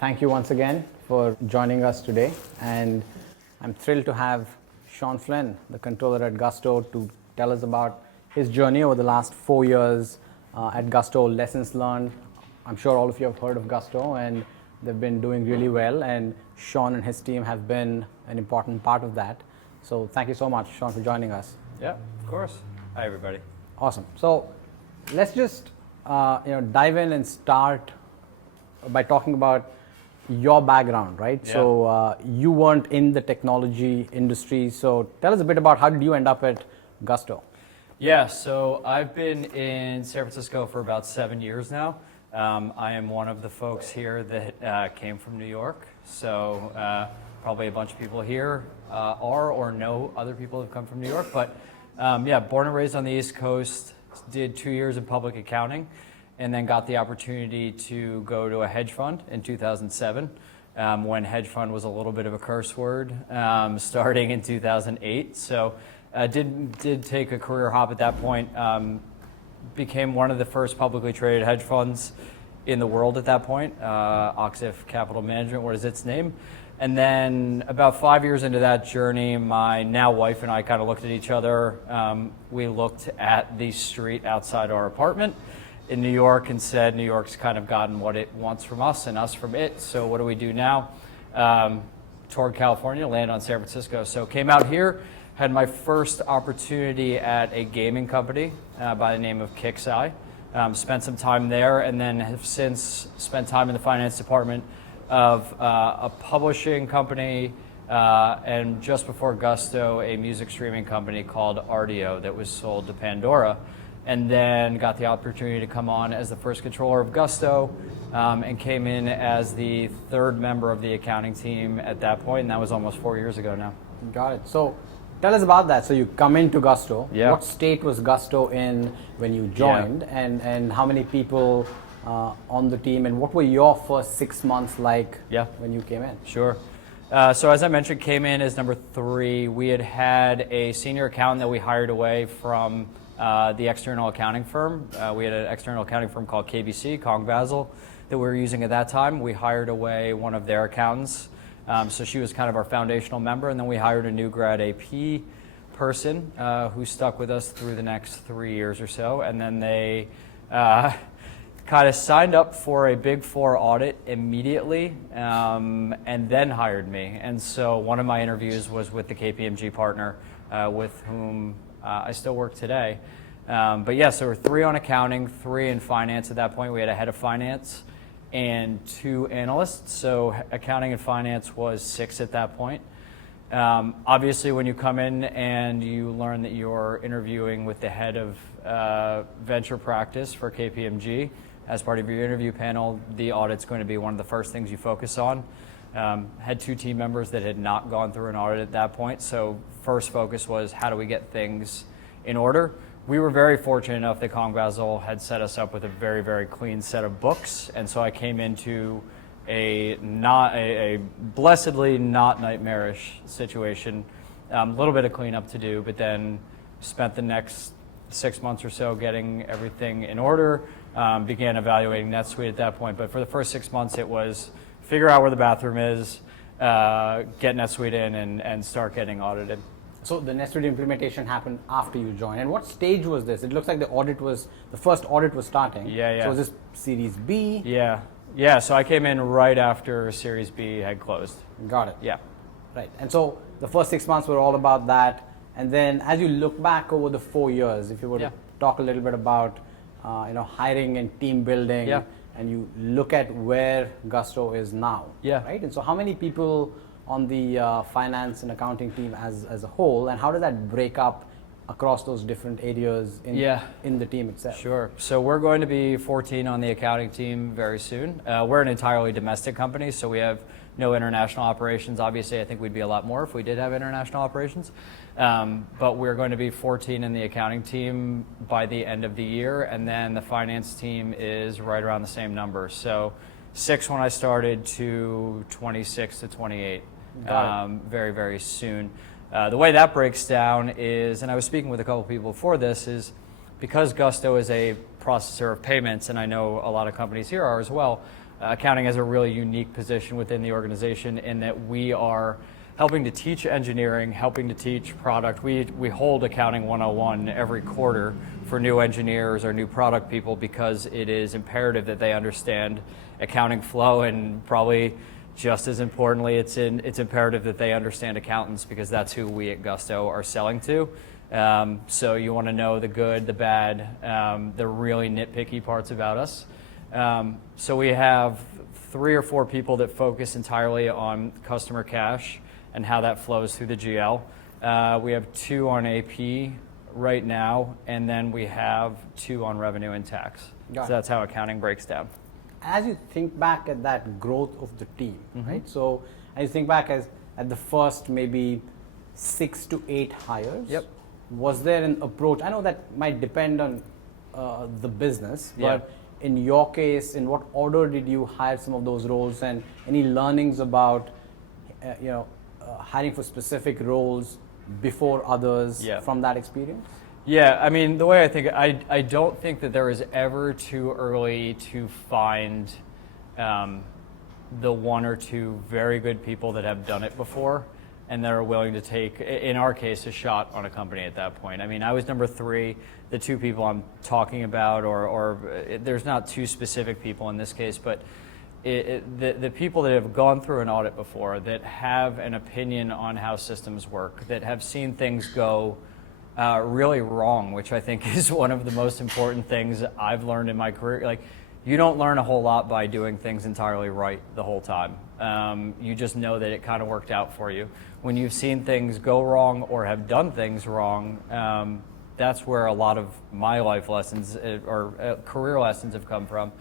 Thank you once again for joining us today. And I'm thrilled to have Sean Flynn, the controller at Gusto, to tell us about his journey over the last 4 years at Gusto, lessons learned. I'm sure all of you have heard of Gusto, and they've been doing really well. And Sean and his team have been an important part of that. So thank you so much, Sean, for joining us. Yeah, of course. Hi, everybody. Awesome. So let's just dive in and start by talking about your background, right? Yeah. So you weren't in the technology industry. So tell us a bit about how did you end up at Gusto? Yeah, so I've been in San Francisco for about 7 years now. I am one of the folks here that came from New York. So probably a bunch of people here are or know other people who've come from New York. But yeah, born and raised on the East Coast, did 2 years in public accounting, and then got the opportunity to go to a hedge fund in 2007, when hedge fund was a little bit of a curse word, starting in 2008. So did take a career hop at that point, became one of the first publicly traded hedge funds in the world at that point, Oxif Capital Management was its name. And then about 5 years into that journey, my now wife and I kind of looked at each other. We looked at the street outside our apartment in New York and said, New York's kind of gotten what it wants from us and us from it, so what do we do now? Toured California, landed on San Francisco. So came out here, had my first opportunity at a gaming company by the name of Kixeye. Spent some time there, and then have since spent time in the finance department of a publishing company, and just before Gusto, a music streaming company called Rdio that was sold to Pandora. And then got the opportunity to come on as the first controller of Gusto, and came in as the third member of the accounting team at that point, and that was almost 4 years ago now. Got it. So tell us about that. So you come into Gusto. Yeah. What state was Gusto in when you joined, and how many people on the team, and what were your first 6 months like when you came in? Sure. So as I mentioned, came in as number 3. We had a senior accountant that we hired away from the external accounting firm. We had an external accounting firm called KBC, Kong Basel, that we were using at that time. We hired away one of their accountants. So she was kind of our foundational member, and then we hired a new grad AP person who stuck with us through the next 3 years or so. And then they kind of signed up for a Big Four audit immediately, and then hired me. And so one of my interviews was with the KPMG partner with whom I still work today. But yes, there were 3 on accounting, 3 in finance at that point. We had a head of finance and 2 analysts. So accounting and finance was 6 at that point. Obviously, when you come in and you learn that you're interviewing with the head of venture practice for KPMG, as part of your interview panel, the audit's going to be one of the first things you focus on. Had 2 team members that had not gone through an audit at that point, so first focus was how do we get things in order. We were very fortunate enough that Kong Basel had set us up with a very, very clean set of books, and so I came into a blessedly not nightmarish situation. A little bit of cleanup to do, but then spent the next 6 months or so getting everything in order. Began evaluating NetSuite at that point, but for the first 6 months it was figure out where the bathroom is, get NetSuite in, and start getting audited. So the NetSuite implementation happened after you joined. And what stage was this? It looks like the first audit was starting. Yeah. So was this Series B? Yeah, so I came in right after Series B had closed. Got it. Yeah. Right. And so the first 6 months were all about that. And then as you look back over the 4 years, if you were to talk a little bit about hiring and team building, and you look at where Gusto is now, right? And so how many people on the finance and accounting team as a whole, and how does that break up across those different areas in the team itself? Sure. So we're going to be 14 on the accounting team very soon. We're an entirely domestic company, so we have no international operations. Obviously, I think we'd be a lot more if we did have international operations. But we're going to be 14 in the accounting team by the end of the year, and then the finance team is right around the same number. So 6 when I started to 26 to 28 very, very soon. The way that breaks down is, and I was speaking with a couple people before this, is because Gusto is a processor of payments, and I know a lot of companies here are as well, accounting has a really unique position within the organization in that we are helping to teach engineering, helping to teach product. We hold Accounting 101 every quarter for new engineers or new product people because it is imperative that they understand accounting flow, and probably just as importantly, it's imperative that they understand accountants because that's who we at Gusto are selling to. So you want to know the good, the bad, the really nitpicky parts about us. So we have 3 or 4 people that focus entirely on customer cash and how that flows through the GL. We have 2 on AP right now, and then we have 2 on revenue and tax. So that's how accounting breaks down. As you think back at that growth of the team, right? So as you think back at the first maybe 6 to 8 hires, was there an approach? I know that might depend on the business, but in your case, in what order did you hire some of those roles, and any learnings about hiring for specific roles before others from that experience? Yeah, I mean, the way I think, I don't think that there is ever too early to find the 1 or 2 very good people that have done it before and that are willing to take, in our case, a shot on a company at that point. I mean, I was number 3. The 2 people I'm talking about, or there's not 2 specific people in this case, but the people that have gone through an audit before, that have an opinion on how systems work, that have seen things go really wrong, which I think is one of the most important things I've learned in my career. Like, you don't learn a whole lot by doing things entirely right the whole time. You just know that it kind of worked out for you. When you've seen things go wrong or have done things wrong, that's where a lot of my life lessons or career lessons have come from.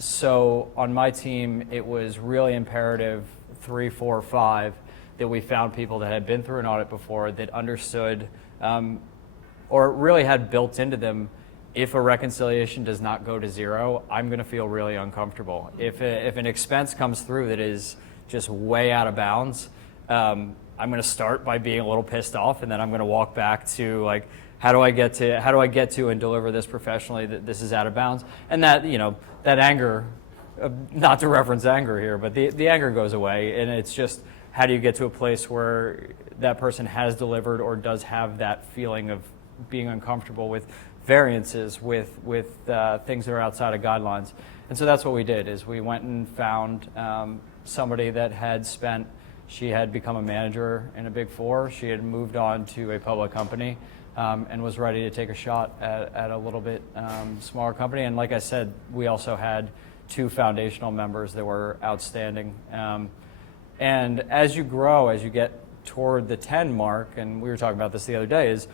So on my team, it was really imperative, 3, 4, 5, that we found people that had been through an audit before, that understood or really had built into them, if a reconciliation does not go to 0, I'm going to feel really uncomfortable. If an expense comes through that is just way out of bounds, I'm going to start by being a little pissed off, and then I'm going to walk back to, like, how do I get to and deliver this professionally, that this is out of bounds? And that, that anger, not to reference anger here, but the anger goes away, and it's just, how do you get to a place where that person has delivered or does have that feeling of being uncomfortable with variances, with things that are outside of guidelines? And so that's what we did, is we went and found somebody that she had become a manager in a Big 4. She had moved on to a public company and was ready to take a shot at a little bit smaller company. And like I said, we also had 2 foundational members that were outstanding. And as you grow, as you get toward the 10 mark, and we were talking about this the other day, is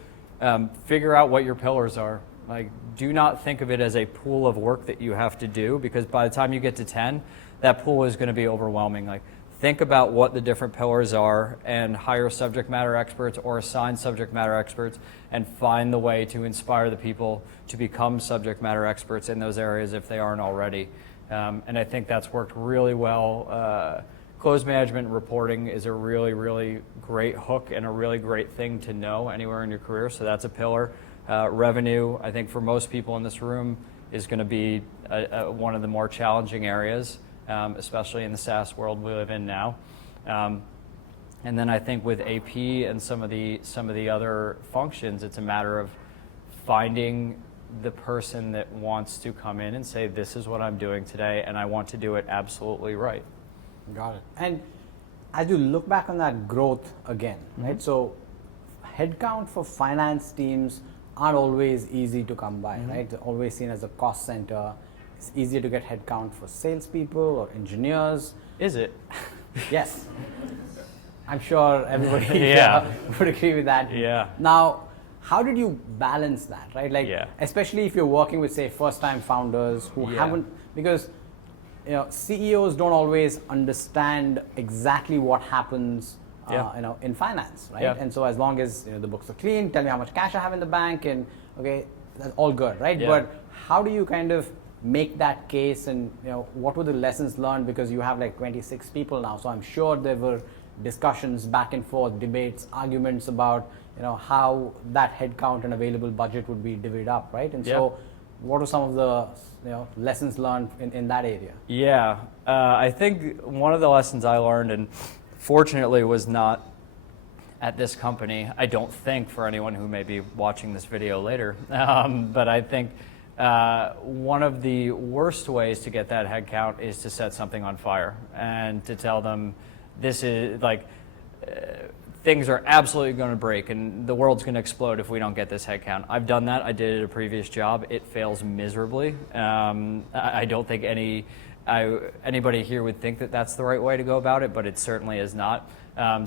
figure out what your pillars are. Like, do not think of it as a pool of work that you have to do, because by the time you get to 10, that pool is going to be overwhelming. Like, think about what the different pillars are and hire subject matter experts or assign subject matter experts and find the way to inspire the people to become subject matter experts in those areas if they aren't already. And I think that's worked really well. Close management reporting is a really, really great hook and a really great thing to know anywhere in your career. So that's a pillar. Revenue, I think for most people in this room, is going to be one of the more challenging areas, especially in the SaaS world we live in now. And then I think with AP and some of the other functions, it's a matter of finding the person that wants to come in and say, this is what I'm doing today, and I want to do it absolutely right. Got it. And as you look back on that growth again, right? So headcount for finance teams aren't always easy to come by, right? They're always seen as a cost center. It's easier to get headcount for salespeople or engineers. Is it? Yes. I'm sure everybody would agree with that. Yeah. Now, how did you balance that, right? Like, especially if you're working with, say, first-time founders who haven't, because CEOs don't always understand exactly what happens, in finance, right? Yeah. And so as long as the books are clean, tell me how much cash I have in the bank, and okay, that's all good, right? Yeah. But how do you kind of make that case, and what were the lessons learned? Because you have like 26 people now, so I'm sure there were discussions back and forth, debates, arguments about how that headcount and available budget would be divvied up, right? And so what are some of the lessons learned in that area? Yeah, I think one of the lessons I learned, and fortunately was not at this company, I don't think, for anyone who may be watching this video later, but I think one of the worst ways to get that headcount is to set something on fire and to tell them this is like things are absolutely going to break and the world's going to explode if we don't get this headcount. I've done that. I did it at a previous job. It fails miserably. I don't think anybody here would think that that's the right way to go about it, but it certainly is not.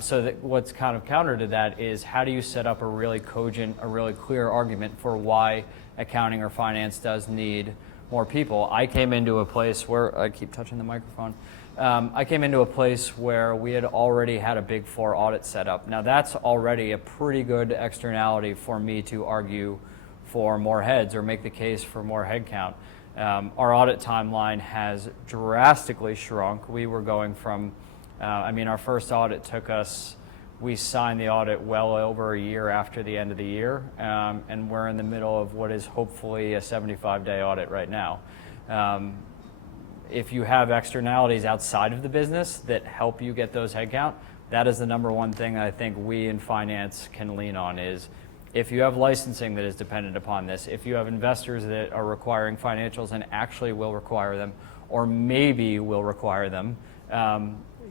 So what's kind of counter to that is how do you set up a really cogent, a really clear argument for why accounting or finance does need more people. I came into a place where, I keep touching the microphone, I came into a place where we had already had a Big Four audit set up. Now that's already a pretty good externality for me to argue for more heads or make the case for more headcount. Our audit timeline has drastically shrunk. We were going from, our first audit took us, we signed the audit well over a year after the end of the year, and we're in the middle of what is hopefully a 75-day audit right now. If you have externalities outside of the business that help you get those headcount, that is the number one thing I think we in finance can lean on is if you have licensing that is dependent upon this, if you have investors that are requiring financials and actually will require them, or maybe will require them,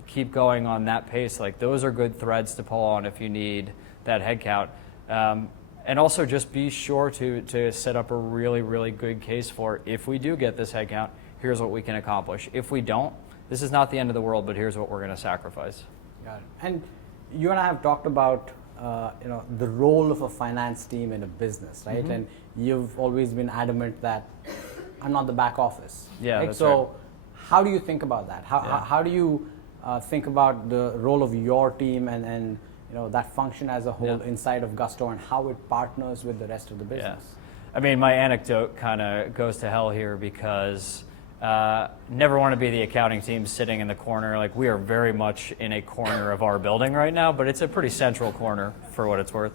keep going on that pace. Like those are good threads to pull on if you need that headcount. And also just be sure to set up a really, really good case for if we do get this headcount, here's what we can accomplish. If we don't, this is not the end of the world, but here's what we're going to sacrifice. Got it. And you and I have talked about the role of a finance team in a business, right? Mm-hmm. And you've always been adamant that I'm not the back office. Yeah, right? that's so right. How do you think about that? How do you think about the role of your team and that function as a whole inside of Gusto and how it partners with the rest of the business? Yeah. My anecdote kind of goes to hell here because never want to be the accounting team sitting in the corner. Like we are very much in a corner of our building right now, but it's a pretty central corner for what it's worth.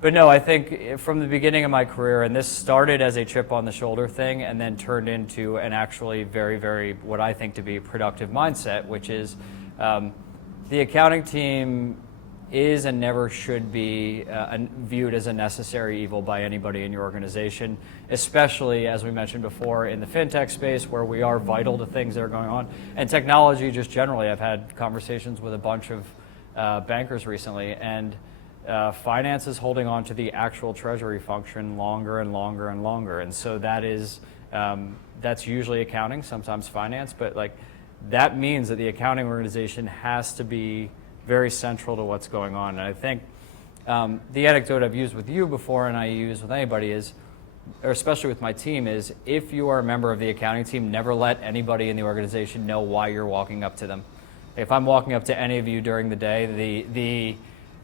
But no, I think from the beginning of my career, and this started as a chip on the shoulder thing and then turned into an actually very, very, what I think to be productive mindset, which is the accounting team is and never should be viewed as a necessary evil by anybody in your organization, especially, as we mentioned before, in the fintech space where we are vital to things that are going on. And technology just generally, I've had conversations with a bunch of bankers recently, and finance is holding on to the actual treasury function longer and longer and longer. And so that is, that's usually accounting, sometimes finance, but like that means that the accounting organization has to be very central to what's going on. And I think the anecdote I've used with you before and I use with anybody is, or especially with my team, is if you are a member of the accounting team, never let anybody in the organization know why you're walking up to them. If I'm walking up to any of you during the day,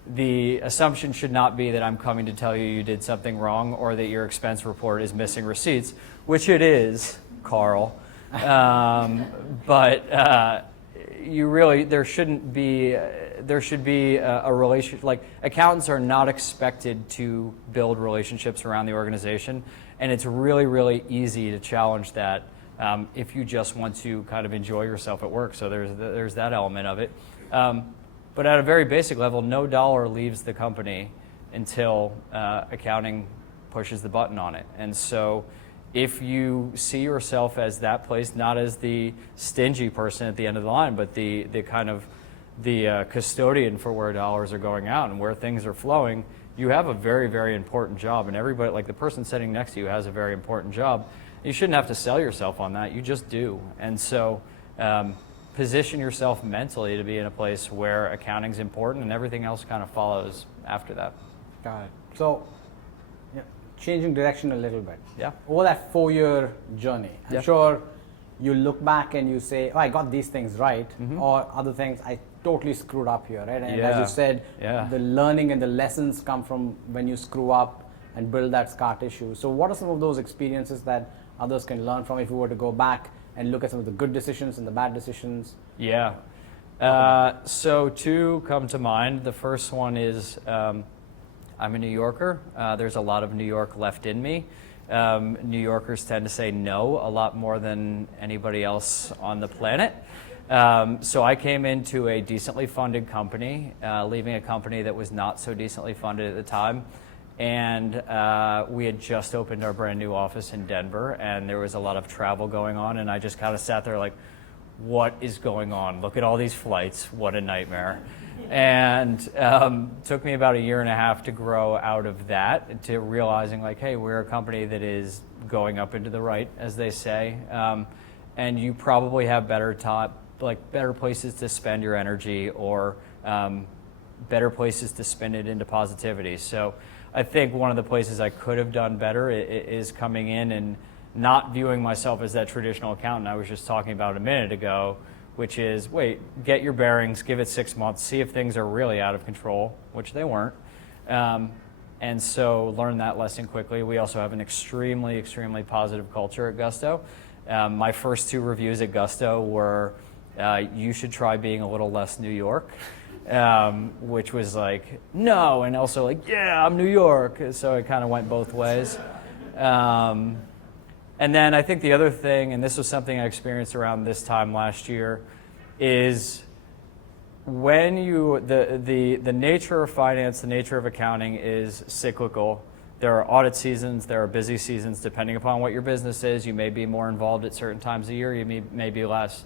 the assumption should not be that I'm coming to tell you you did something wrong or that your expense report is missing receipts, which it is, Carl. But you really, there should be a relationship. Like accountants are not expected to build relationships around the organization, and it's really, really easy to challenge that if you just want to kind of enjoy yourself at work. So there's that element of it. But at a very basic level, no dollar leaves the company until accounting pushes the button on it. And so if you see yourself as that place, not as the stingy person at the end of the line, but the kind of the custodian for where dollars are going out and where things are flowing, you have a very, very important job. And everybody, like the person sitting next to you, has a very important job. You shouldn't have to sell yourself on that. You just do. And so position yourself mentally to be in a place where accounting's important and everything else kind of follows after that. Got it. So, changing direction a little bit. Yeah. Over that 4-year journey, I'm sure you look back and you say, oh, I got these things right, or other things I totally screwed up here, right? And as you said, the learning and the lessons come from when you screw up and build that scar tissue. So what are some of those experiences that others can learn from if we were to go back and look at some of the good decisions and the bad decisions? Yeah. So two come to mind. The first one is I'm a New Yorker. There's a lot of New York left in me. New Yorkers tend to say no a lot more than anybody else on the planet. So I came into a decently funded company, leaving a company that was not so decently funded at the time. And we had just opened our brand new office in Denver, and there was a lot of travel going on, and I just kind of sat there like, what is going on? Look at all these flights, what a nightmare. And took me about 1.5 years to grow out of that, to realizing like, hey, we're a company that is going up into the right, as they say, and you probably have better places to spend your energy, or better places to spin it into positivity. So I think one of the places I could have done better is coming in and not viewing myself as that traditional accountant I was just talking about a minute ago, which is, wait, get your bearings, give it 6 months, see if things are really out of control, which they weren't. And so learn that lesson quickly. We also have an extremely, extremely positive culture at Gusto. My first 2 reviews at Gusto were, you should try being a little less New York, which was like, no, and also like, yeah, I'm New York. So it kind of went both ways. And then I think the other thing, and this was something I experienced around this time last year, is when the nature of finance, the nature of accounting is cyclical. There are audit seasons, there are busy seasons, depending upon what your business is. You may be more involved at certain times of year, you may be less.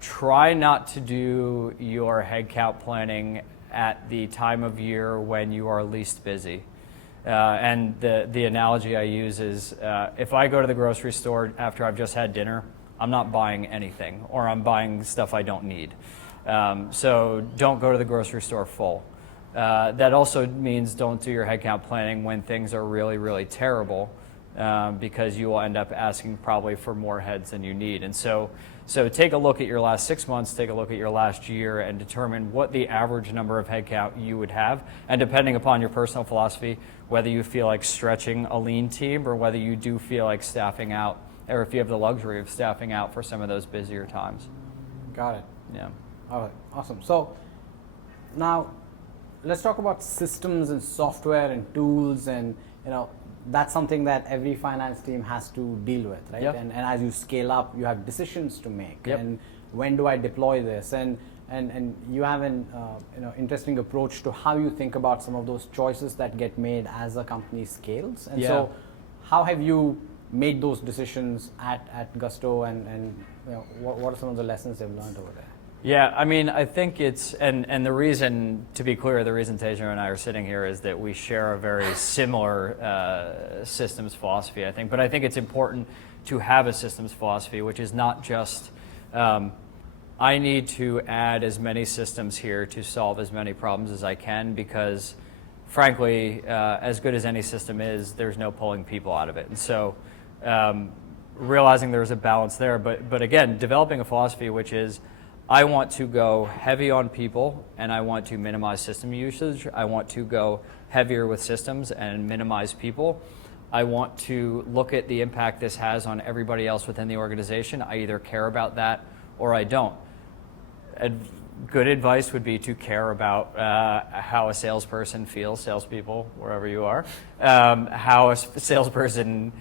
Try not to do your headcount planning at the time of year when you are least busy. And the analogy I use is, if I go to the grocery store after I've just had dinner, I'm not buying anything, or I'm buying stuff I don't need. So don't go to the grocery store full. That also means don't do your headcount planning when things are really, really terrible, because you will end up asking probably for more heads than you need. And so take a look at your last 6 months, take a look at your last year, and determine what the average number of headcount you would have. And depending upon your personal philosophy, whether you feel like stretching a lean team, or whether you do feel like staffing out, or if you have the luxury of staffing out for some of those busier times. Got it. Yeah. All right, awesome. So now let's talk about systems and software and tools, and that's something that every finance team has to deal with, right? Yep. And as you scale up, you have decisions to make. Yep. And when do I deploy this? And you have an interesting approach to how you think about some of those choices that get made as a company scales. And so how have you made those decisions at Gusto, and what are some of the lessons they've learned over there? Yeah, I mean, I think it's, and the reason, to be clear, the reason Teja and I are sitting here is that we share a very similar systems philosophy, I think. But I think it's important to have a systems philosophy, which is not just, I need to add as many systems here to solve as many problems as I can, because frankly, as good as any system is, there's no pulling people out of it. And so realizing there's a balance there, but again, developing a philosophy which is, I want to go heavy on people, and I want to minimize system usage. I want to go heavier with systems and minimize people. I want to look at the impact this has on everybody else within the organization. I either care about that or I don't. Good advice would be to care about how a salesperson feels, salespeople, wherever you are, how a salesperson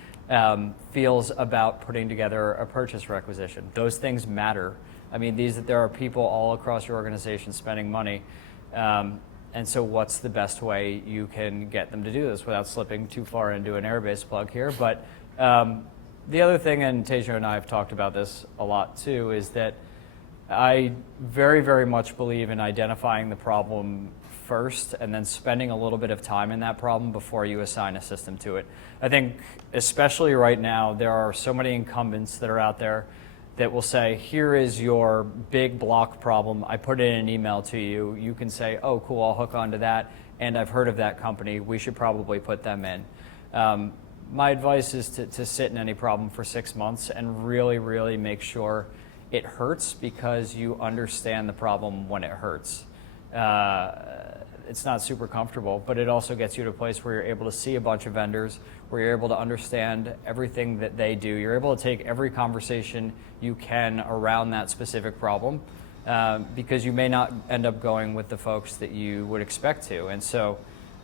feels about putting together a purchase requisition. Those things matter. I mean, there are people all across your organization spending money, and so what's the best way you can get them to do this without slipping too far into an Airbase plug here? But the other thing, and Teja and I have talked about this a lot too, is that I very, very much believe in identifying the problem first and then spending a little bit of time in that problem before you assign a system to it. I think especially right now, there are so many incumbents that are out there that will say, here is your big block problem. I put it in an email to you. You can say, oh, cool, I'll hook onto that. And I've heard of that company. We should probably put them in. My advice is to sit in any problem for 6 months and really, really make sure it hurts, because you understand the problem when it hurts. It's not super comfortable, but it also gets you to a place where you're able to see a bunch of vendors, where you're able to understand everything that they do. You're able to take every conversation you can around that specific problem, because you may not end up going with the folks that you would expect to. And so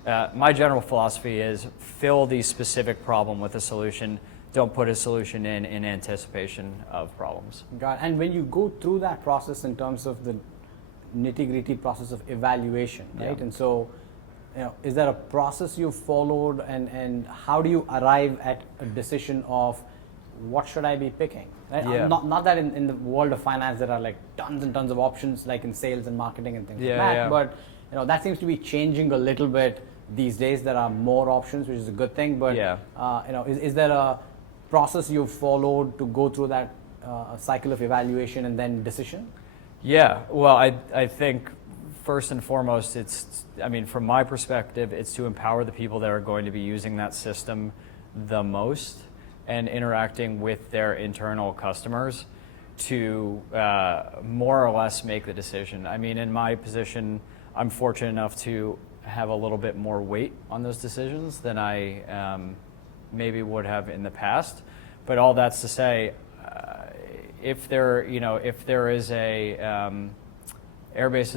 my general philosophy is fill the specific problem with a solution. Don't put a solution in anticipation of problems. Got it. And when you go through that process in terms of the nitty-gritty process of evaluation, right? Yeah. And so, is there a process you've followed, and how do you arrive at a decision of what should I be picking? Right? Yeah. Not that in the world of finance there are like tons and tons of options, like in sales and marketing and things like that. Yeah. But that seems to be changing a little bit these days. There are more options, which is a good thing. But is there a process you've followed to go through that cycle of evaluation and then decision? Yeah. Well, I think first and foremost, from my perspective, it's to empower the people that are going to be using that system the most and interacting with their internal customers to more or less make the decision. I mean, in my position, I'm fortunate enough to have a little bit more weight on those decisions than I maybe would have in the past. But all that's to say, if there is a Airbase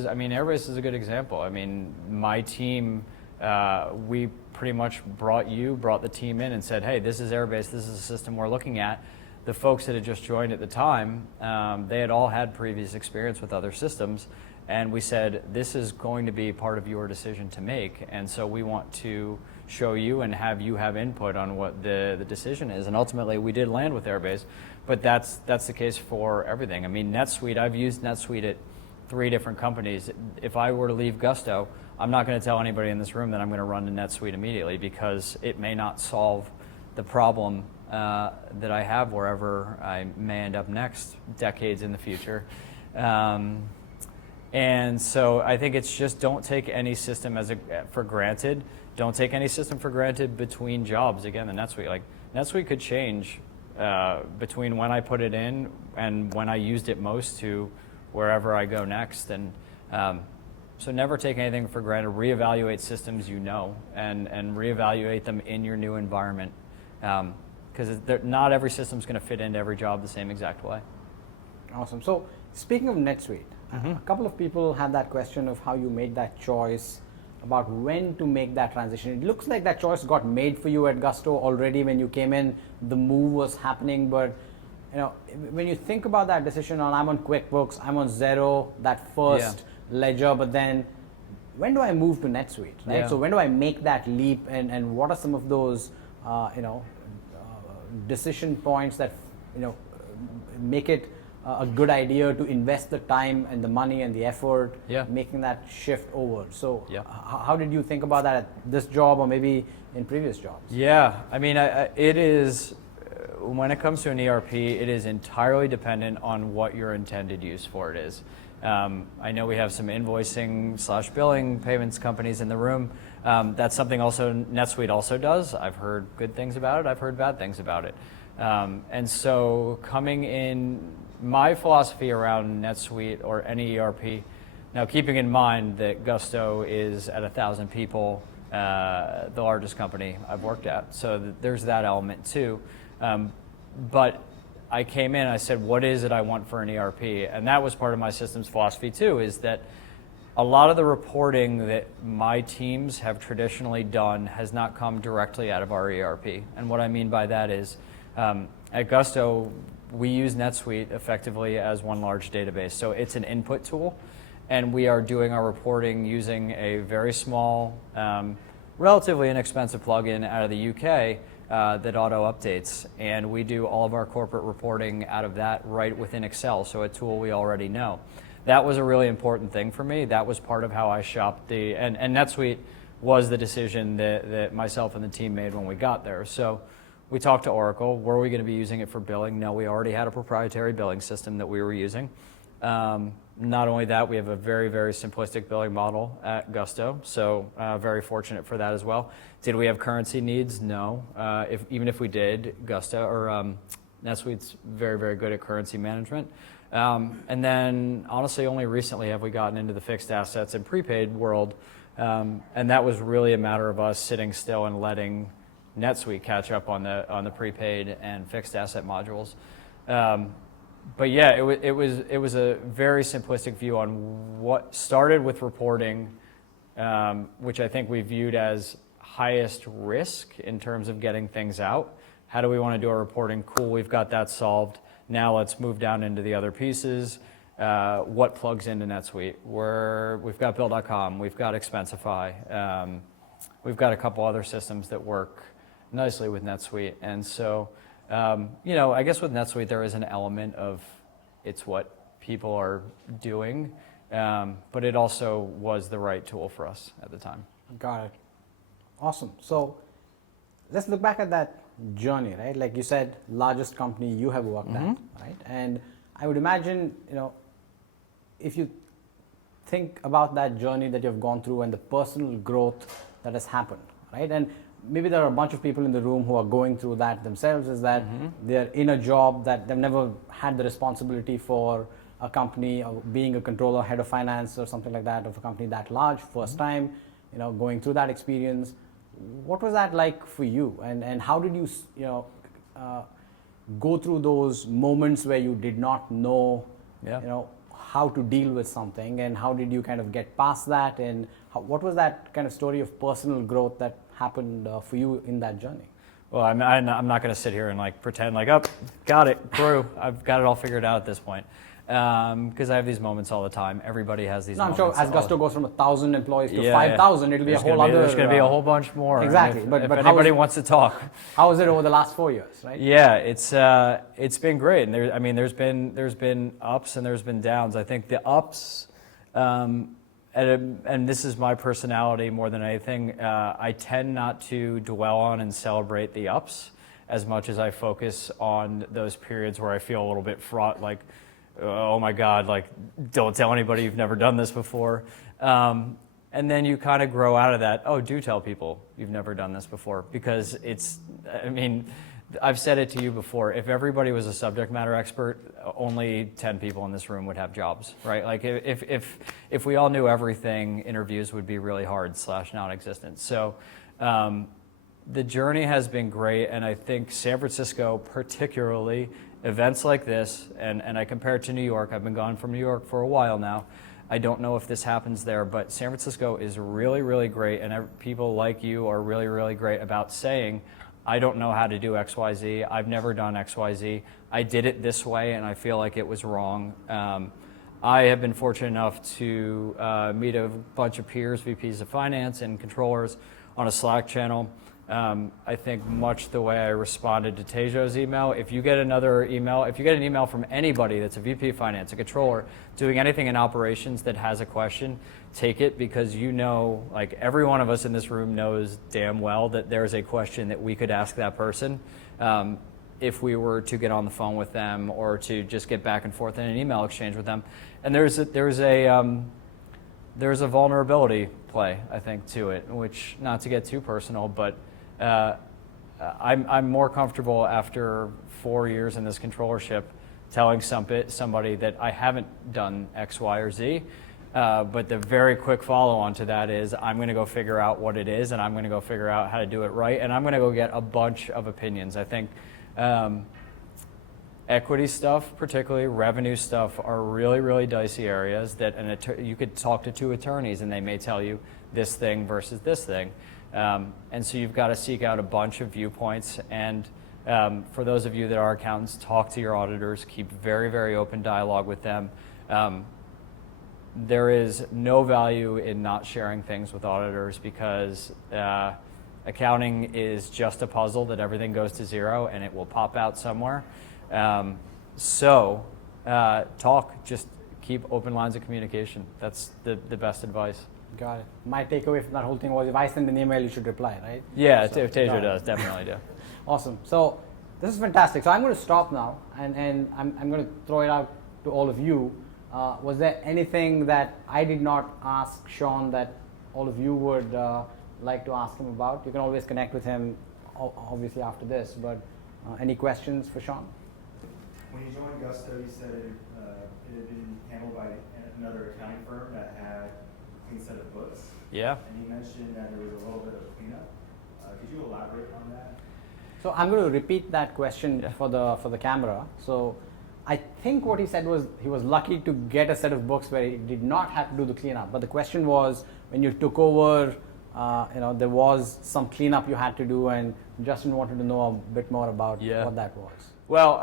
is a good example. I mean, my team, we pretty much brought the team in and said, hey, this is Airbase, this is the system we're looking at. The folks that had just joined at the time, they had all had previous experience with other systems, and we said, this is going to be part of your decision to make, and so we want to show you and have you have input on what the decision is. And ultimately, we did land with Airbase, but that's the case for everything. I mean, NetSuite, I've used NetSuite at 3 different companies. If I were to leave Gusto, I'm not going to tell anybody in this room that I'm going to run to NetSuite immediately, because it may not solve the problem that I have wherever I may end up next, decades in the future. And so I think it's just don't take any system for granted. Don't take any system for granted between jobs. Again, the NetSuite could change between when I put it in and when I used it most to wherever I go next. And so never take anything for granted. Reevaluate systems and reevaluate them in your new environment, because not every system is going to fit into every job the same exact way. Awesome. So speaking of NetSuite, a couple of people had that question of how you made that choice about when to make that transition. It looks like that choice got made for you at Gusto already when you came in. The move was happening, but when you think about that decision on I'm on QuickBooks, I'm on Xero, that first ledger, but then when do I move to NetSuite, right? Yeah. So when do I make that leap, and what are some of those decision points that make it a good idea to invest the time and the money and the effort making that shift over? So how did you think about that at this job or maybe in previous jobs? Yeah, I mean, it is, when it comes to an ERP, it is entirely dependent on what your intended use for it is. I know we have some invoicing/billing payments companies in the room. That's something also NetSuite also does. I've heard good things about it. I've heard bad things about it. And so coming in, my philosophy around NetSuite or any ERP, now keeping in mind that Gusto is at 1,000 people, the largest company I've worked at. So there's that element too. But I came in, I said, what is it I want for an ERP? And that was part of my systems philosophy too, is that a lot of the reporting that my teams have traditionally done has not come directly out of our ERP. And what I mean by that is, at Gusto, we use NetSuite effectively as one large database. So it's an input tool, and we are doing our reporting using a very small, relatively inexpensive plugin out of the UK that auto-updates. And we do all of our corporate reporting out of that right within Excel, so a tool we already know. That was a really important thing for me. That was part of how I shopped and NetSuite was the decision that myself and the team made when we got there. So we talked to Oracle. Were we going to be using it for billing? No, we already had a proprietary billing system that we were using. Not only that, we have a very, very simplistic billing model at Gusto, so very fortunate for that as well. Did we have currency needs? No. Even if we did, Gusto or NetSuite's very, very good at currency management. And then, honestly, only recently have we gotten into the fixed assets and prepaid world, and that was really a matter of us sitting still and letting NetSuite catch up on the prepaid and fixed asset modules. But yeah, it was a very simplistic view on what started with reporting which I think we viewed as highest risk in terms of getting things out. How do we want to do our reporting? Cool, we've got that solved. Now let's move down into the other pieces. What plugs into NetSuite? We've got Bill.com, we've got Expensify, we've got a couple other systems that work nicely with NetSuite. And so, I guess with NetSuite there is an element of it's what people are doing, but it also was the right tool for us at the time. Got it. Awesome. So let's look back at that journey, right? Like you said, largest company you have worked at, right? And I would imagine, if you think about that journey that you've gone through and the personal growth that has happened, right? And maybe there are a bunch of people in the room who are going through that themselves, is that they're in a job that they've never had the responsibility for a company, or being a controller, head of finance or something like that of a company that large, first time, going through that experience. What was that like for you? And how did you, go through those moments where you did not know, how to deal with something, and how did you kind of get past that, and what was that kind of story of personal growth that happened for you in that journey? Well, I'm not going to sit here and pretend got it, through. I've got it all figured out at this point. Because I have these moments all the time. Everybody has these moments. I'm sure as Gusto goes from 1,000 employees to 5,000, it'll be a whole other... There's going to be a whole bunch more. Exactly. But if anybody wants to talk. How was it over the last 4 years, right? Yeah, it's been great. And there's been ups and there's been downs. I think the ups, and this is my personality more than anything, I tend not to dwell on and celebrate the ups as much as I focus on those periods where I feel a little bit fraught, oh my God, don't tell anybody you've never done this before. And then you kind of grow out of that. Oh, do tell people you've never done this before, because I've said it to you before. If everybody was a subject matter expert, only 10 people in this room would have jobs, right? If we all knew everything, interviews would be really hard / non-existent. So the journey has been great, and I think San Francisco particularly, events like this, and I compare it to New York. I've been gone from New York for a while now. I don't know if this happens there, but San Francisco is really, really great, and people like you are really, really great about saying, I don't know how to do XYZ. I've never done XYZ. I did it this way, and I feel like it was wrong. I have been fortunate enough to meet a bunch of peers, VPs of finance and controllers on a Slack channel. I think much the way I responded to Tejo's email, if you get an email from anybody that's a VP of finance, a controller, doing anything in operations that has a question, take it, because every one of us in this room knows damn well that there's a question that we could ask that person if we were to get on the phone with them or to just get back and forth in an email exchange with them. And there's a vulnerability play, I think, to it, which, not to get too personal, but I'm more comfortable after 4 years in this controllership telling somebody that I haven't done X, Y, or Z. But the very quick follow-on to that is I'm going to go figure out what it is, and I'm going to go figure out how to do it right, and I'm going to go get a bunch of opinions. I think equity stuff, particularly revenue stuff, are really, really dicey areas that you could talk to 2 attorneys, and they may tell you this thing versus this thing. And so you've got to seek out a bunch of viewpoints, and for those of you that are accountants, talk to your auditors, keep very, very open dialogue with them. There is no value in not sharing things with auditors, because accounting is just a puzzle that everything goes to zero and it will pop out somewhere. Talk, just keep open lines of communication. That's the best advice. Got it. My takeaway from that whole thing was, if I send an email, you should reply, right? Yeah, so, if Tejo does, definitely do. Awesome. So this is fantastic. So I'm going to stop now, and I'm going to throw it out to all of you. Was there anything that I did not ask Sean that all of you would like to ask him about? You can always connect with him, obviously, after this, but any questions for Sean? When you joined Gusto, you said it had been handled by another accounting firm that had a clean set of books. Yeah. And you mentioned that there was a little bit of cleanup. Could you elaborate on that? So I'm going to repeat that question for the camera. So I think what he said was he was lucky to get a set of books where he did not have to do the cleanup. But the question was, when you took over, there was some cleanup you had to do, and Justin wanted to know a bit more about what that was. Well,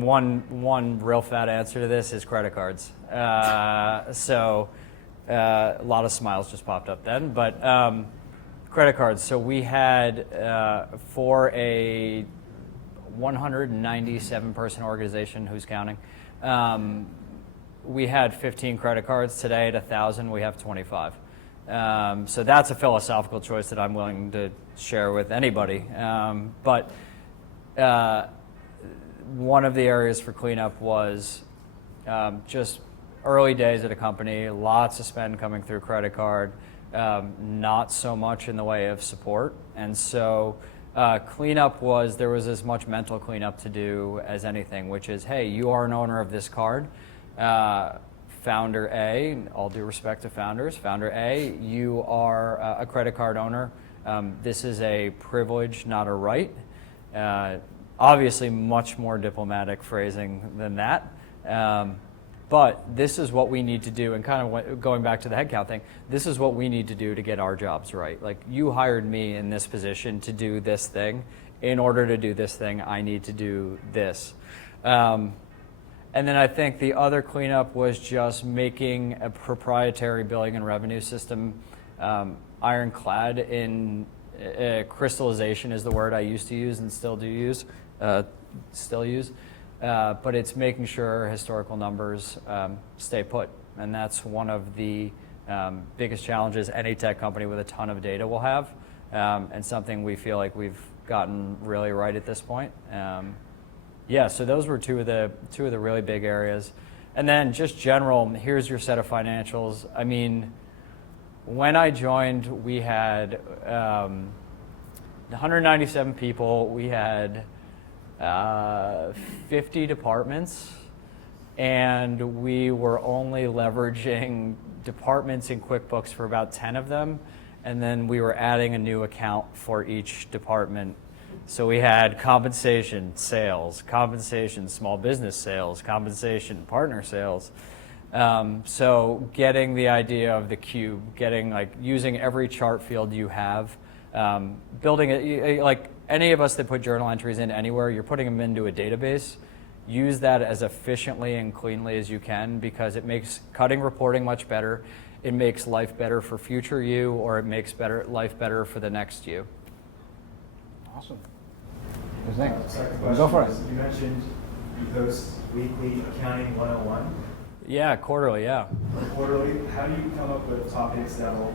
one real fat answer to this is credit cards. So a lot of smiles just popped up then, but credit cards. So we had, for a 197 person organization, who's counting, we had 15 credit cards. Today at 1,000, we have 25. So that's a philosophical choice that I'm willing to share with anybody. But one of the areas for cleanup was just early days at a company, lots of spend coming through credit card, not so much in the way of support. And so cleanup was, there was as much mental cleanup to do as anything, which is, hey, you are an owner of this card. Founder A, all due respect to founders, Founder A, you are a credit card owner. This is a privilege, not a right. Obviously, much more diplomatic phrasing than that. But this is what we need to do, and kind of going back to the headcount thing, this is what we need to do to get our jobs right. Like, you hired me in this position to do this thing. In order to do this thing, I need to do this. And then I think the other cleanup was just making a proprietary billing and revenue system ironclad in crystallization is the word I used to use and still use. But it's making sure historical numbers stay put. And that's one of the biggest challenges any tech company with a ton of data will have, and something we feel like we've gotten really right at this point. So those were two of the really big areas. And then just general, here's your set of financials. I mean, when I joined, we had 197 people. We had 50 departments, and we were only leveraging departments in QuickBooks for about 10 of them, and then we were adding a new account for each department. So we had compensation, sales, compensation, small business sales, compensation, partner sales. So getting the idea of the cube, using every chart field you have, building it, like any of us that put journal entries in anywhere, you're putting them into a database. Use that as efficiently and cleanly as you can, because it makes cutting reporting much better. It makes life better for future you, or it makes life better for the next you. Awesome. Who's next? Go for it. You mentioned you post weekly accounting 101. Yeah, quarterly, yeah. Quarterly, how do you come up with topics that will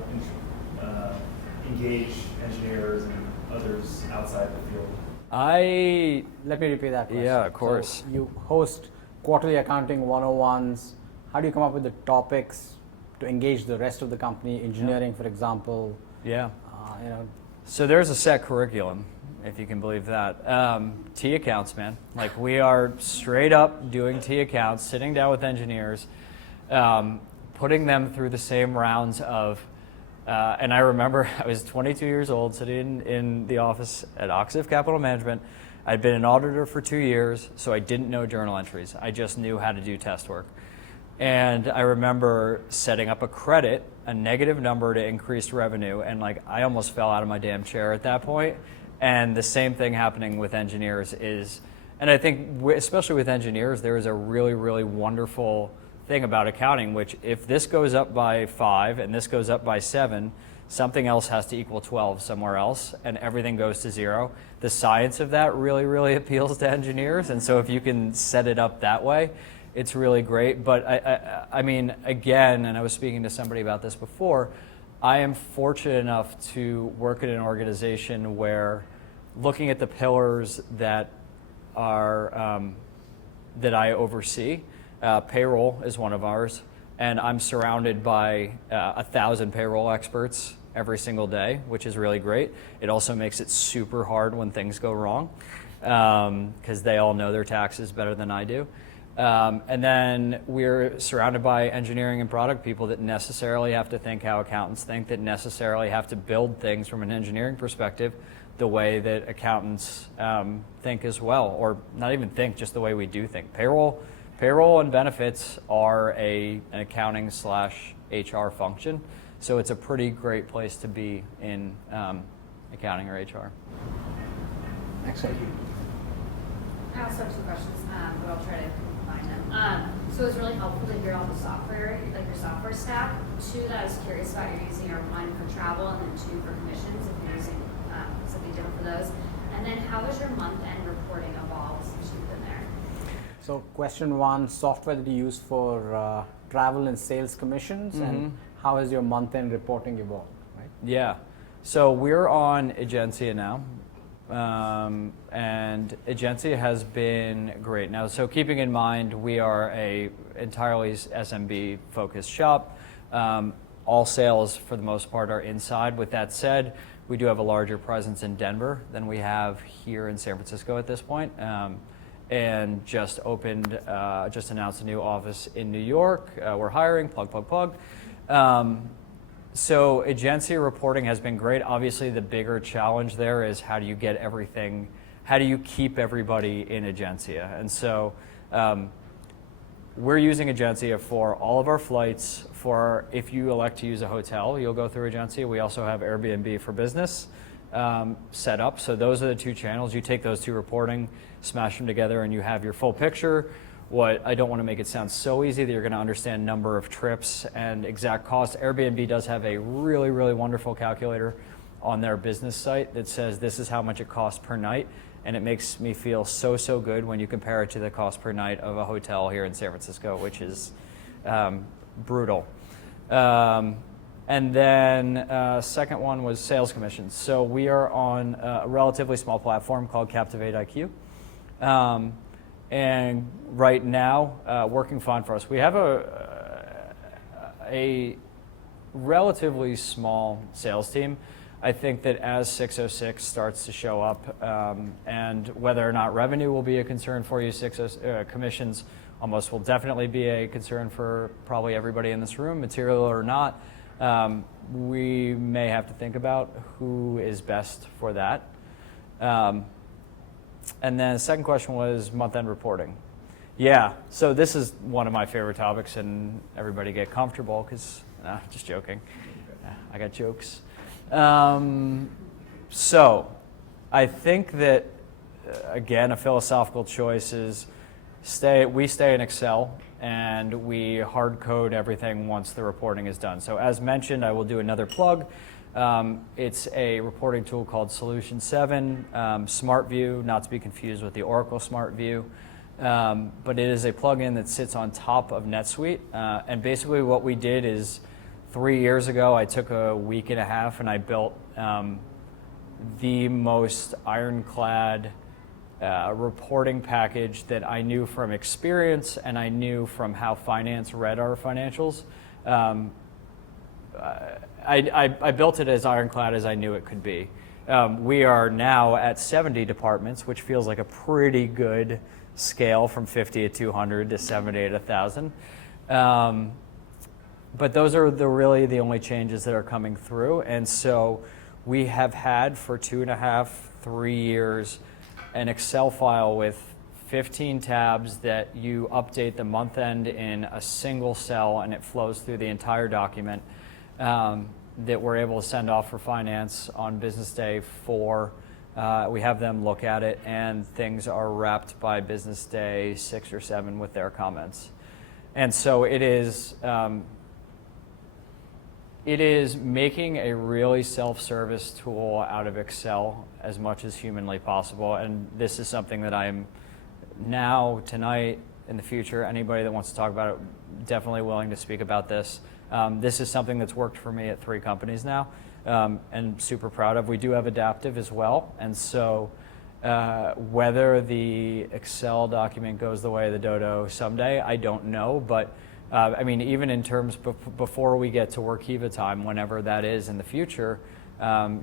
engage engineers and others outside the field? Let me repeat that question. Yeah, of course. So you host quarterly accounting 101s. How do you come up with the topics to engage the rest of the company, engineering, for example? Yeah. So there's a set curriculum, if you can believe that. T accounts, man. Like, we are straight up doing T accounts, sitting down with engineers, putting them through the same rounds of, and I remember I was 22 years old, sitting in the office at Oxif Capital Management. I'd been an auditor for 2 years, so I didn't know journal entries. I just knew how to do test work. And I remember setting up a credit, a negative number to increased revenue, and I almost fell out of my damn chair at that point. And the same thing happening with engineers is, and I think especially with engineers, there is a really, really wonderful thing about accounting, which if this goes up by 5 and this goes up by 7, something else has to equal 12 somewhere else, and everything goes to 0. The science of that really, really appeals to engineers, and so if you can set it up that way, it's really great. But I mean, again, and I was speaking to somebody about this before, I am fortunate enough to work in an organization where, looking at the pillars that are that I oversee, payroll is one of ours, and I'm surrounded by 1,000 payroll experts every single day, which is really great. It also makes it super hard when things go wrong, because they all know their taxes better than I do. And then we're surrounded by engineering and product people that necessarily have to think how accountants think, that necessarily have to build things from an engineering perspective the way that accountants think as well, or not even think, just the way we do think. Payroll and benefits are an accounting / HR function. So it's a pretty great place to be in accounting or HR. Excellent. I also have 2 questions, but I'll try to combine them. So it was really helpful to hear all the software, like your software stack. 2 that I was curious about, you're using your 1 for travel and then 2 for commissions, if you're using something different for those. And then how has your month-end reporting evolved since you've been there? So question 1, software that you use for travel and sales commissions, and how has your month-end reporting evolved, right? Yeah. So we're on Agencia now. And Agencia has been great. Now, so keeping in mind, we are a entirely SMB focused shop. All sales for the most part are inside. With that said, we do have a larger presence in Denver than we have here in San Francisco at this point. And just announced a new office in New York. We're hiring, plug. So Agencia reporting has been great. Obviously, the bigger challenge there is how do you keep everybody in Agencia? And so we're using Agencia for all of our flights. If you elect to use a hotel, you'll go through Agencia. We also have Airbnb for business set up. So those are the 2 channels. You take those 2 reporting, smash them together, and you have your full picture. I don't want to make it sound so easy that you're going to understand number of trips and exact costs. Airbnb does have a really, really wonderful calculator on their business site that says this is how much it costs per night, and it makes me feel so good when you compare it to the cost per night of a hotel here in San Francisco, which is brutal. And then second one was sales commissions. So we are on a relatively small platform called Captivate IQ. And right now, working fine for us. We have a relatively small sales team. I think that as 606 starts to show up, and whether or not revenue will be a concern for you, commissions almost will definitely be a concern for probably everybody in this room, material or not. We may have to think about who is best for that. And then the second question was month-end reporting. Yeah, so this is one of my favorite topics, and everybody get comfortable because, just joking. I got jokes. So I think that, again, a philosophical choice is we stay in Excel and we hard code everything once the reporting is done. So as mentioned, I will do another plug. It's a reporting tool called Solution 7, SmartView, not to be confused with the Oracle SmartView. But it is a plugin that sits on top of NetSuite. And basically what we did is 3 years ago, I took a week and a half and I built the most ironclad reporting package that I knew from experience and I knew from how finance read our financials. I built it as ironclad as I knew it could be. We are now at 70 departments, which feels like a pretty good scale from 50 at 200 to 70 at 1,000. But those are really the only changes that are coming through. And so we have had for 2.5, 3 years an Excel file with 15 tabs that you update the month end in a single cell, and it flows through the entire document. That we're able to send off for finance on business day 4. We have them look at it, and things are wrapped by business day 6 or 7 with their comments. And so it is making a really self-service tool out of Excel as much as humanly possible. And this is something that I'm now, tonight, in the future, anybody that wants to talk about it, definitely willing to speak about this. This is something that's worked for me at 3 companies now, and super proud of. We do have Adaptive as well, and so whether the Excel document goes the way of the dodo someday, I don't know, but I mean, even in terms before we get to Workiva time, whenever that is in the future,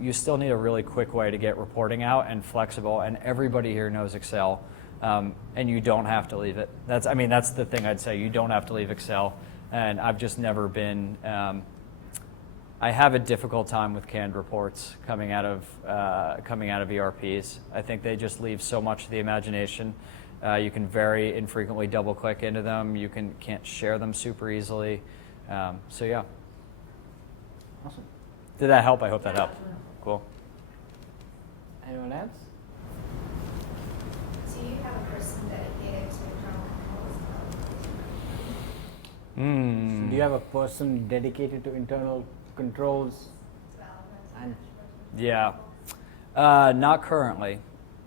you still need a really quick way to get reporting out and flexible, and everybody here knows Excel, and you don't have to leave it. That's the thing I'd say. You don't have to leave Excel. And I've just never been, I have a difficult time with canned reports coming out of ERPs. I think they just leave so much to the imagination. You can very infrequently double click into them. You can't share them super easily. So yeah. Awesome. Did that help? I hope that helped. Cool. Anyone else? Do you have a person dedicated to internal controls? So do you have a person dedicated to internal controls? Development? And Yeah. Not currently.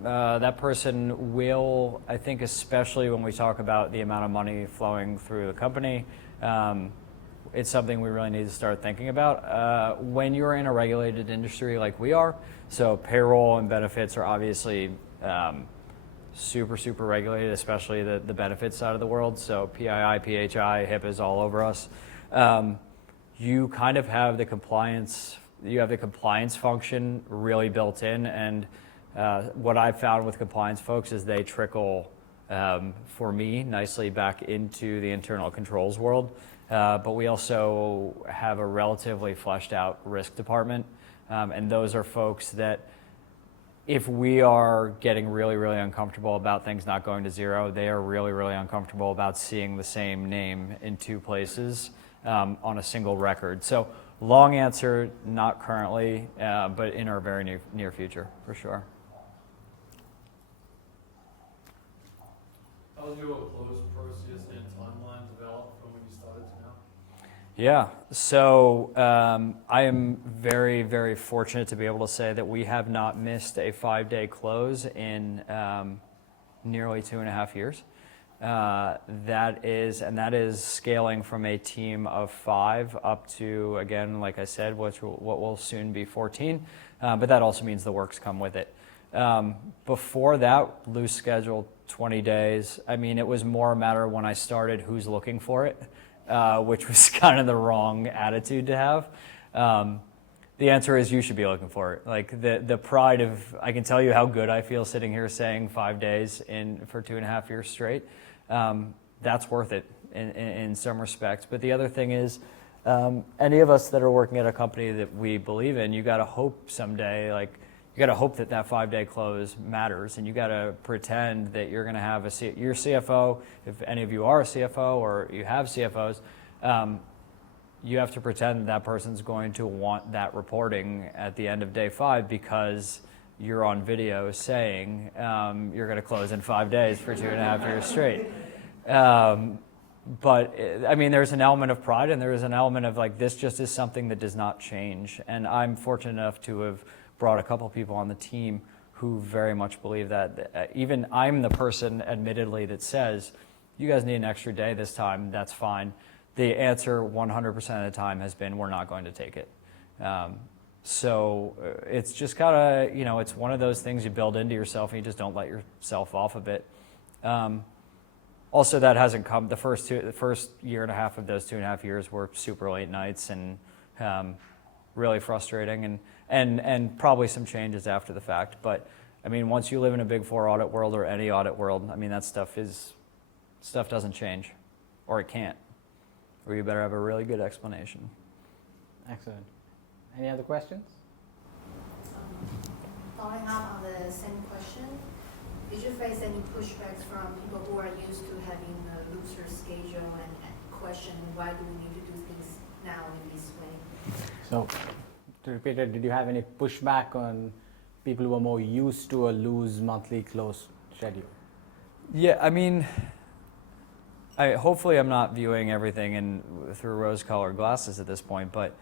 That person will, I think, especially when we talk about the amount of money flowing through the company, it's something we really need to start thinking about. When you're in a regulated industry like we are, so payroll and benefits are obviously super, super regulated, especially the benefits side of the world. So PII, PHI, HIPAA is all over us. You kind of have the compliance function really built in, and what I've found with compliance folks is they trickle, for me, nicely back into the internal controls world. But we also have a relatively fleshed out risk department, and those are folks that if we are getting really, really uncomfortable about things not going to zero, they are really, really uncomfortable about seeing the same name in two places on a single record. So long answer, not currently, but in our very near future, for sure. How was your close process and timeline developed from when you started to now? Yeah, so I am very, very fortunate to be able to say that we have not missed a 5-day close in nearly 2.5 years. That is scaling from a team of 5 up to, again, like I said, what will soon be 14, but that also means the work's come with it. Before that, loose schedule, 20 days. I mean, it was more a matter when I started who's looking for it, which was kind of the wrong attitude to have. The answer is you should be looking for it. Like the pride of, I can tell you how good I feel sitting here saying 5 days for 2.5 years straight. That's worth it in some respects. But the other thing is, any of us that are working at a company that we believe in, you got to hope someday, like you got to hope that 5-day close matters, and you got to pretend that you're going to have your CFO. If any of you are a CFO or you have CFOs, you have to pretend that person's going to want that reporting at the end of day 5 because you're on video saying you're going to close in 5 days for 2.5 years straight. But I mean, there's an element of pride, and there is an element of like, this just is something that does not change. And I'm fortunate enough to have brought a couple people on the team who very much believe that. Even I'm the person, admittedly, that says, you guys need an extra day this time, that's fine. The answer 100% of the time has been, we're not going to take it. So it's just kind of, it's one of those things you build into yourself and you just don't let yourself off of it. Also, that hasn't come, the first year and a half of those 2.5 years were super late nights and really frustrating and probably some changes after the fact. But I mean, once you live in a Big Four audit world or any audit world, I mean, that stuff doesn't change, or it can't. Or you better have a really good explanation. Excellent. Any other questions? Following up on the same question, did you face any pushbacks from people who are used to having a looser schedule and question why do we need to do things now in this way? So, to repeat it, did you have any pushback on people who are more used to a loose monthly close schedule? Yeah, I mean, hopefully I'm not viewing everything through rose-colored glasses at this point, but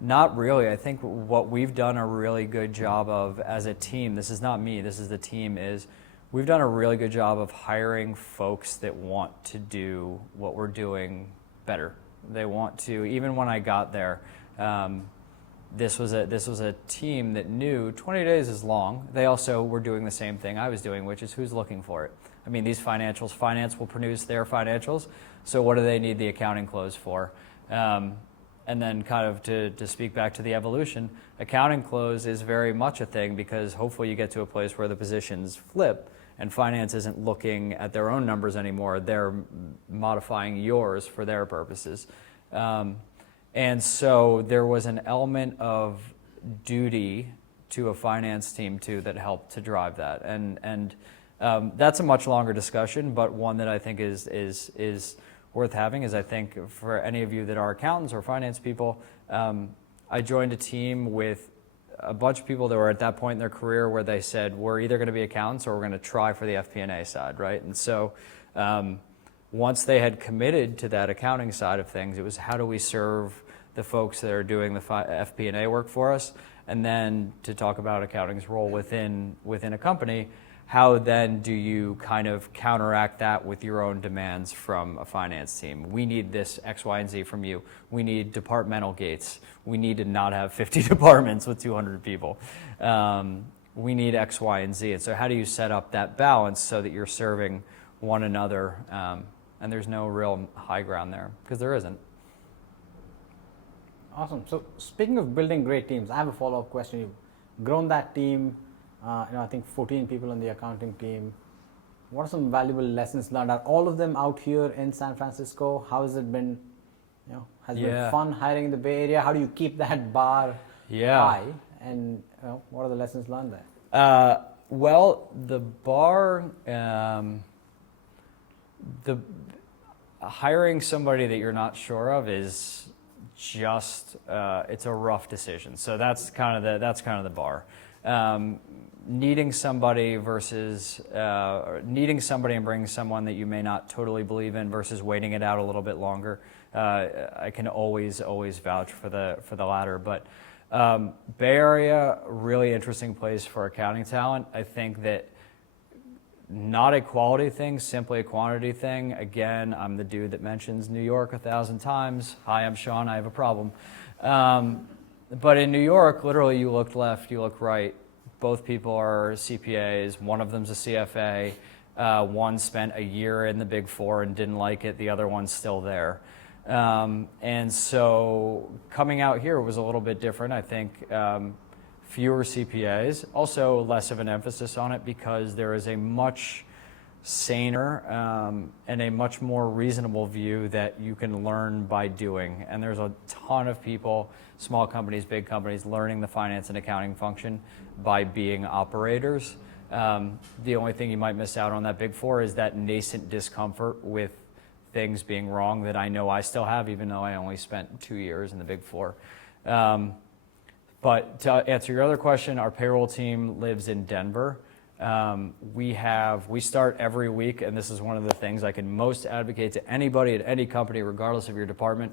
not really. I think what we've done a really good job of as a team, this is not me, this is the team, is we've done a really good job of hiring folks that want to do what we're doing better. They want to, even when I got there, this was a team that knew 20 days is long. They also were doing the same thing I was doing, which is who's looking for it. I mean, these finance will produce their financials, so what do they need the accounting close for? And then kind of to speak back to the evolution, accounting close is very much a thing because hopefully you get to a place where the positions flip and finance isn't looking at their own numbers anymore. They're modifying yours for their purposes. And so there was an element of duty to a finance team too that helped to drive that. And that's a much longer discussion, but one that I think is worth having is I think for any of you that are accountants or finance people, I joined a team with a bunch of people that were at that point in their career where they said, we're either going to be accountants or we're going to try for the FP&A side, right? And so once they had committed to that accounting side of things, it was how do we serve the folks that are doing the FP&A work for us? And then to talk about accounting's role within a company, how then do you kind of counteract that with your own demands from a finance team? We need this X, Y, and Z from you. We need departmental gates. We need to not have 50 departments with 200 people. We need X, Y, and Z. And so how do you set up that balance so that you're serving one another? And there's no real high ground there, because there isn't. Awesome. So speaking of building great teams, I have a follow-up question. You've grown that team, I think 14 people on the accounting team. What are some valuable lessons learned? Are all of them out here in San Francisco? How has it been? Has it been fun hiring in the Bay Area? How do you keep that bar high? And what are the lessons learned there? Well, the bar, hiring somebody that you're not sure of is just it's a rough decision. So that's kind of the bar. Needing somebody versus needing somebody and bringing someone that you may not totally believe in versus waiting it out a little bit longer. I can always vouch for the latter. But Bay Area, really interesting place for accounting talent. I think that not a quality thing, simply a quantity thing. Again, I'm the dude that mentions New York 1,000 times. Hi, I'm Sean, I have a problem. But in New York, literally you look left, you look right. Both people are CPAs. One of them's a CFA. One spent a year in the Big Four and didn't like it. The other one's still there. And so coming out here was a little bit different. I think fewer CPAs, also less of an emphasis on it because there is a much saner and a much more reasonable view that you can learn by doing. And there's a ton of people, small companies, big companies, learning the finance and accounting function by being operators. The only thing you might miss out on that Big Four is that nascent discomfort with things being wrong that I know I still have, even though I only spent 2 years in the Big Four. But to answer your other question, our payroll team lives in Denver. We start every week, and this is one of the things I can most advocate to anybody at any company, regardless of your department.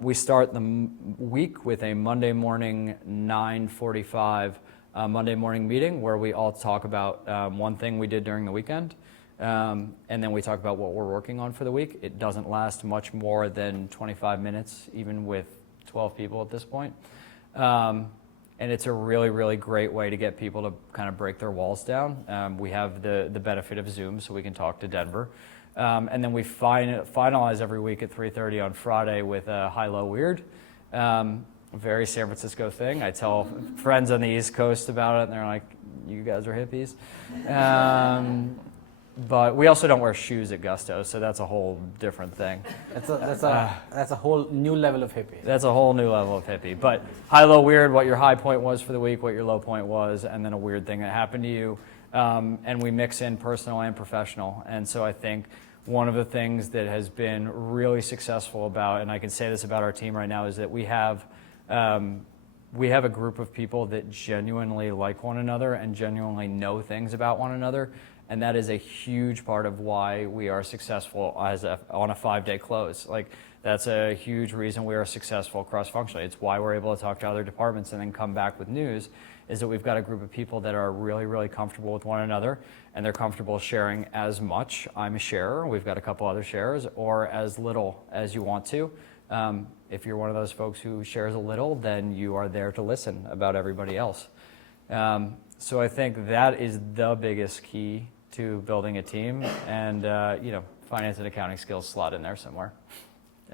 We start the week with a Monday morning 9:45 Monday morning meeting where we all talk about one thing we did during the weekend, and then we talk about what we're working on for the week. It doesn't last much more than 25 minutes, even with 12 people at this point. And it's a really, really great way to get people to kind of break their walls down. We have the benefit of Zoom, so we can talk to Denver. And then we finalize every week at 3:30 on Friday with a high-low weird. Very San Francisco thing. I tell friends on the East Coast about it, and they're like, you guys are hippies. But we also don't wear shoes at Gusto, so that's a whole different thing. That's a whole new level of hippie. That's a whole new level of hippie. But high, low, weird, what your high point was for the week, what your low point was, and then a weird thing that happened to you. And we mix in personal and professional. And so I think one of the things that has been really successful about, and I can say this about our team right now, is that we have a group of people that genuinely like one another and genuinely know things about one another. And that is a huge part of why we are successful on a 5-day close. Like, that's a huge reason we are successful cross-functionally. It's why we're able to talk to other departments and then come back with news, is that we've got a group of people that are really, really comfortable with one another, and they're comfortable sharing as much. I'm a sharer. We've got a couple other sharers, or as little as you want to. If you're one of those folks who shares a little, then you are there to listen about everybody else. So I think that is the biggest key to building a team, and finance and accounting skills slot in there somewhere.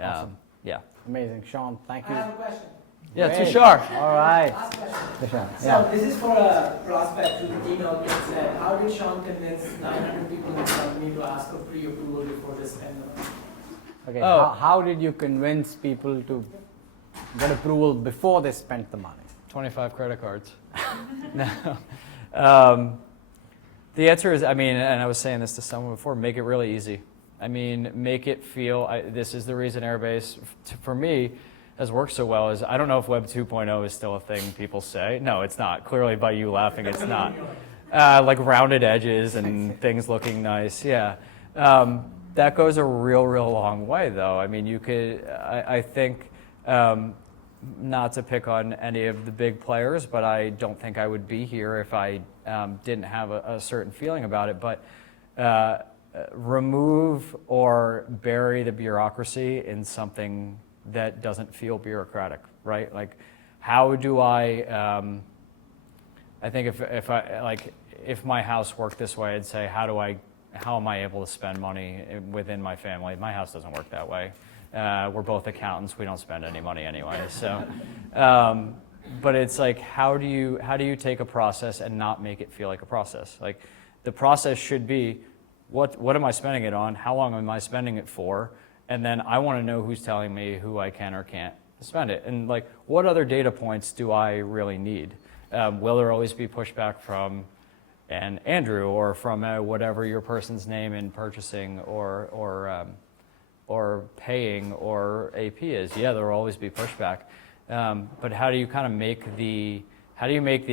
Awesome. Yeah. Amazing. Sean, thank you. I have a question. Yeah, Great. Tushar. All right. Last question. Tushar, So yeah. this is for a prospect who emailed me and said, how did Sean convince 900 people in the company to ask for pre-approval before they spend the money? Okay. Oh. How did you convince people to get approval before they spent the money? 25 credit cards. No. The answer is, and I was saying this to someone before, make it really easy. Make it feel, this is the reason Airbase, for me, has worked so well is, I don't know if Web 2.0 is still a thing people say. No, it's not. Clearly by you laughing, it's not. Like rounded edges and things looking nice, yeah. That goes a real long way though. I mean, you could, I think, not to pick on any of the big players, but I don't think I would be here if I didn't have a certain feeling about it. But remove or bury the bureaucracy in something that doesn't feel bureaucratic, right? Like, how do I think if my house worked this way, I'd say, how am I able to spend money within my family? My house doesn't work that way. We're both accountants. We don't spend any money anyway. So, but it's like, how do you take a process and not make it feel like a process? Like, the process should be, what am I spending it on? How long am I spending it for? And then I want to know who's telling me who I can or can't spend it. And like, what other data points do I really need? Will there always be pushback from an Andrew or from whatever your person's name in purchasing or paying or AP is? Yeah, there will always be pushback. But how do you kind of make the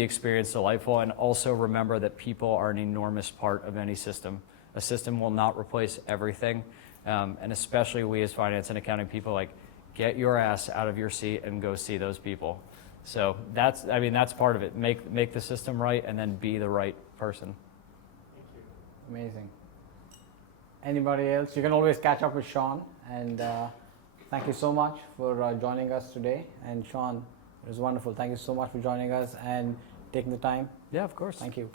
experience delightful, and also remember that people are an enormous part of any system. A system will not replace everything, and especially we as finance and accounting people, like, get your ass out of your seat and go see those people. So that's part of it. Make the system right, and then be the right person. Amazing. Anybody else? You can always catch up with Sean, and thank you so much for joining us today. And Sean, it was wonderful. Thank you so much for joining us and taking the time. Yeah, of course. Thank you.